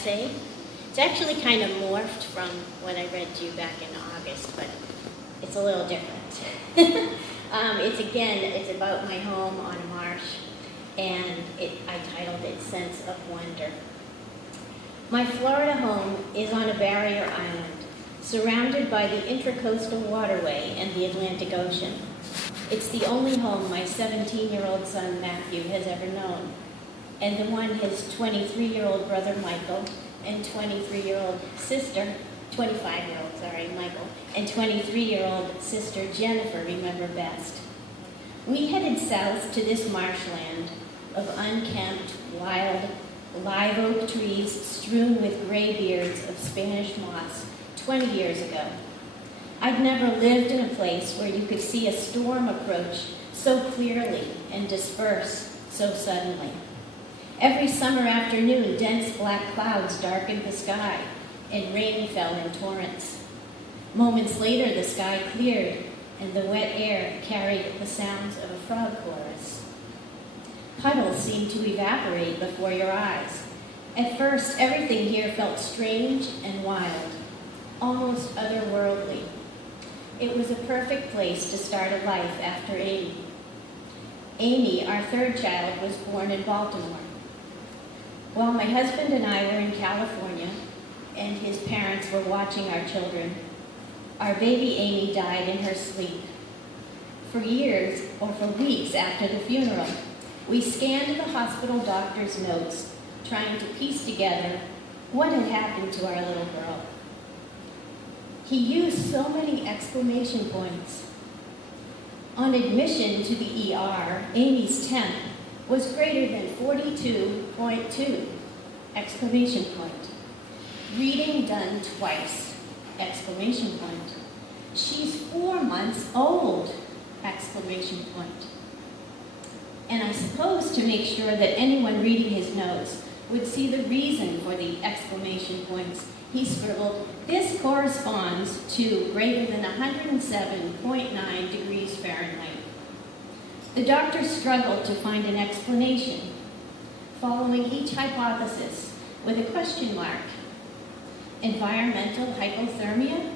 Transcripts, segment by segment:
essay. It's actually kind of morphed from what I read to you back in August, but it's a little different. It's about my home on a marsh, and I titled it Sense of Wonder. My Florida home is on a barrier island, surrounded by the Intracoastal Waterway and the Atlantic Ocean. It's the only home my 17-year-old son Matthew has ever known, and the one his 23-year-old brother Michael and 25-year-old Michael, and 23-year-old sister Jennifer remember best. We headed south to this marshland of unkempt, wild, live oak trees strewn with gray beards of Spanish moss 20 years ago. I'd never lived in a place where you could see a storm approach so clearly and disperse so suddenly. Every summer afternoon, dense black clouds darkened the sky, and rain fell in torrents. Moments later, the sky cleared, and the wet air carried the sounds of a frog chorus. Puddles seemed to evaporate before your eyes. At first, everything here felt strange and wild, almost otherworldly. It was a perfect place to start a life after Amy. Amy, our third child, was born in Baltimore. While my husband and I were in California, and his parents were watching our children, our baby Amy died in her sleep. For years, or for weeks after the funeral, we scanned the hospital doctor's notes, trying to piece together what had happened to our little girl. He used so many exclamation points. On admission to the ER, Amy's temp was greater than 42.2, exclamation point. Reading done twice, exclamation point. She's 4 months old, exclamation point. And I suppose to make sure that anyone reading his notes would see the reason for the exclamation points, he scribbled, "This corresponds to greater than 107.9 degrees Fahrenheit." The doctor struggled to find an explanation, following each hypothesis with a question mark. Environmental hypothermia?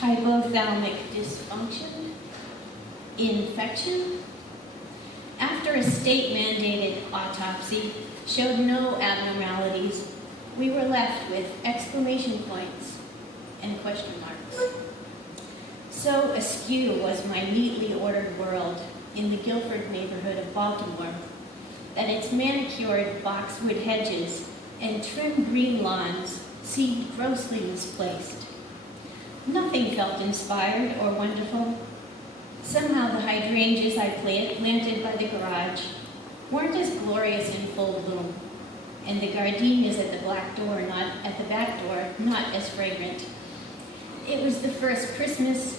Hypothalamic dysfunction? Infection? After a state-mandated autopsy showed no abnormalities, we were left with exclamation points and question marks. So askew was my neatly ordered world in the Guilford neighborhood of Baltimore that its manicured boxwood hedges and trim green lawns seemed grossly misplaced. Nothing felt inspired or wonderful. Somehow the hydrangeas I planted by the garage weren't as glorious in full bloom, and the gardenias at the back door not as fragrant. It was the first Christmas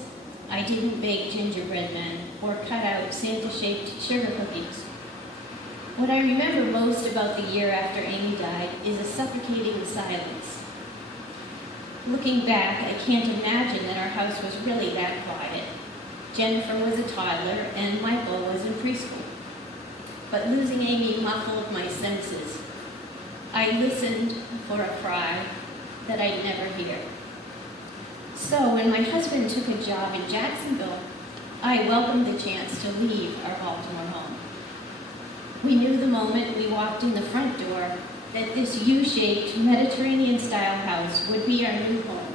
I didn't bake gingerbread men or cut out Santa-shaped sugar cookies. What I remember most about the year after Amy died is a suffocating silence. Looking back, I can't imagine that our house was really that quiet. Jennifer was a toddler and Michael was in preschool. But losing Amy muffled my senses. I listened for a cry that I'd never hear. So when my husband took a job in Jacksonville, I welcomed the chance to leave our Baltimore home. We knew the moment we walked in the front door that this U-shaped Mediterranean-style house would be our new home,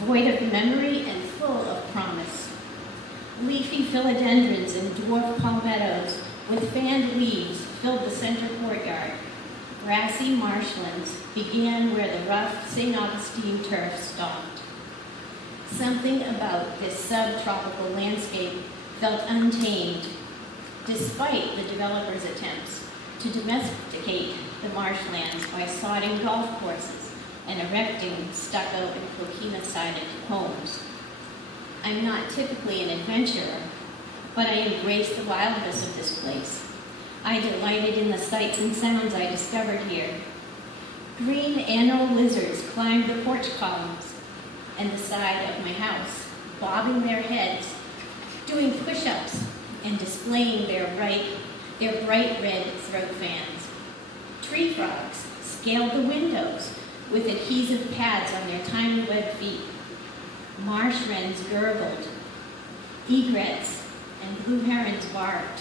void of memory and full of promise. Leafy philodendrons and dwarf palmettos with fanned leaves filled the center courtyard. Grassy marshlands began where the rough St. Augustine turf stopped. Something about this subtropical landscape felt untamed, despite the developers' attempts to domesticate the marshlands by sodding golf courses and erecting stucco and coquina-sided homes. I'm not typically an adventurer, but I embraced the wildness of this place. I delighted in the sights and sounds I discovered here. Green anole lizards climbed the porch columns and the side of my house, bobbing their heads, doing push-ups, and displaying their bright red throat fans. Tree frogs scaled the windows with adhesive pads on their tiny web feet. Marsh wrens gurgled, egrets and blue herons barked,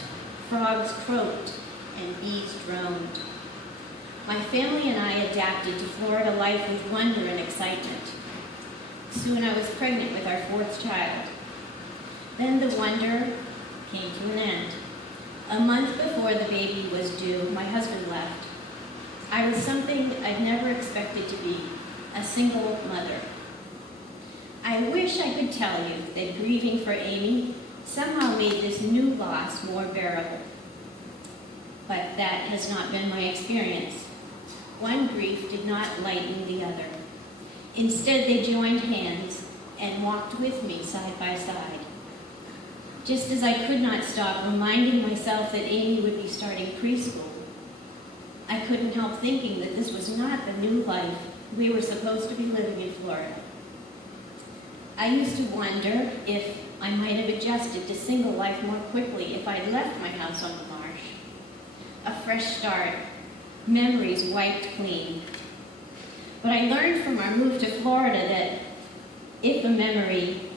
frogs croaked, and bees droned. My family and I adapted to Florida life with wonder and excitement. Soon I was pregnant with our fourth child. Then the wonder came to an end. A month before the baby was due, my husband left. I was something I'd never expected to be, a single mother. I wish I could tell you that grieving for Amy somehow made this new loss more bearable. But that has not been my experience. One grief did not lighten the other. Instead, they joined hands and walked with me side by side. Just as I could not stop reminding myself that Amy would be starting preschool, I couldn't help thinking that this was not the new life we were supposed to be living in Florida. I used to wonder if I might have adjusted to single life more quickly if I'd left my house on the marsh. A fresh start, memories wiped clean. But I learned from our move to Florida that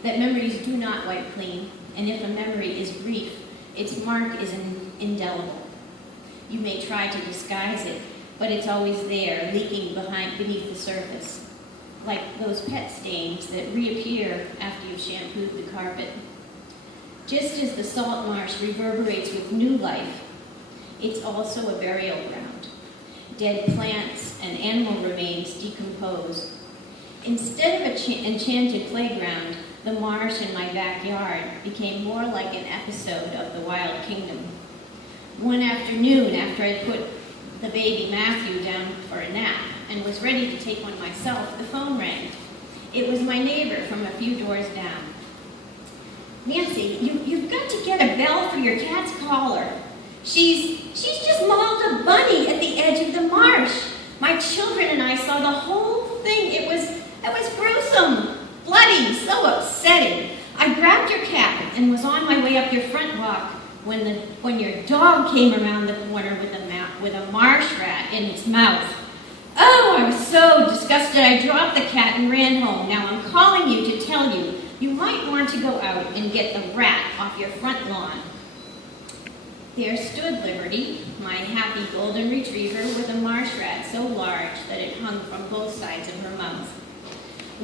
memories do not wipe clean, and if a memory is brief, its mark is indelible. You may try to disguise it, but it's always there, leaking beneath the surface, like those pet stains that reappear after you've shampooed the carpet. Just as the salt marsh reverberates with new life, it's also a burial ground. Dead plants and animal remains decompose. Instead of an enchanted playground, the marsh in my backyard became more like an episode of The Wild Kingdom. One afternoon, after I put the baby Matthew down for a nap and was ready to take one myself, the phone rang. It was my neighbor from a few doors down. "Nancy, you've got to get a bell for your cat's collar. She's just mauled a bunny at the edge of the marsh. My children and I saw the whole thing. It was gruesome, bloody, so upsetting. I grabbed your cat and was on my way up your front walk when your dog came around the corner with a marsh rat in its mouth. Oh, I was so disgusted I dropped the cat and ran home. Now I'm calling you to tell you you might want to go out and get the rat off your front lawn." There stood Liberty, my happy golden retriever, with a marsh rat so large that it hung from both sides of her mouth.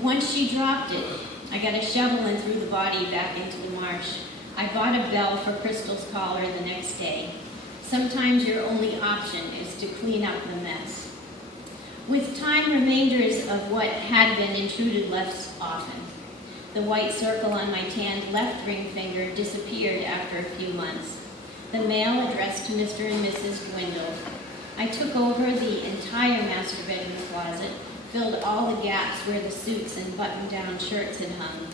Once she dropped it, I got a shovel and threw the body back into the marsh. I bought a bell for Crystal's collar the next day. Sometimes your only option is to clean up the mess. With time, remainders of what had been intruded less often. The white circle on my tanned left ring finger disappeared after a few months. The mail addressed to Mr. and Mrs. dwindled. I took over the entire master bedroom closet, filled all the gaps where the suits and button-down shirts had hung.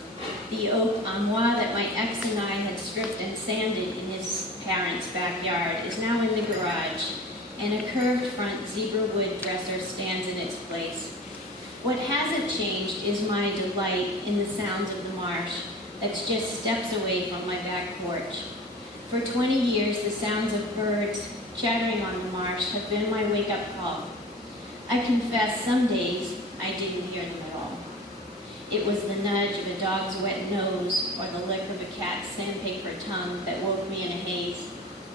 The oak armoire that my ex and I had stripped and sanded in his parents' backyard is now in the garage, and a curved front zebra wood dresser stands in its place. What hasn't changed is my delight in the sounds of the marsh that's just steps away from my back porch. For 20 years, the sounds of birds chattering on the marsh have been my wake-up call. I confess some days I didn't hear them at all. It was the nudge of a dog's wet nose or the lick of a cat's sandpaper tongue that woke me in a haze.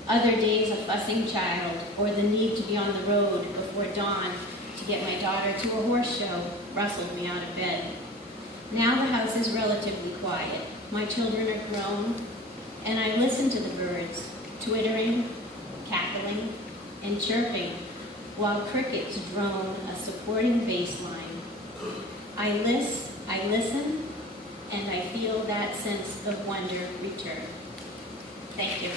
Other days, a fussing child or the need to be on the road before dawn to get my daughter to a horse show rustled me out of bed. Now the house is relatively quiet. My children are grown, and I listen to the birds, twittering, cackling, and chirping, while crickets drone a supporting bass line. I listen, and I feel that sense of wonder return. Thank you.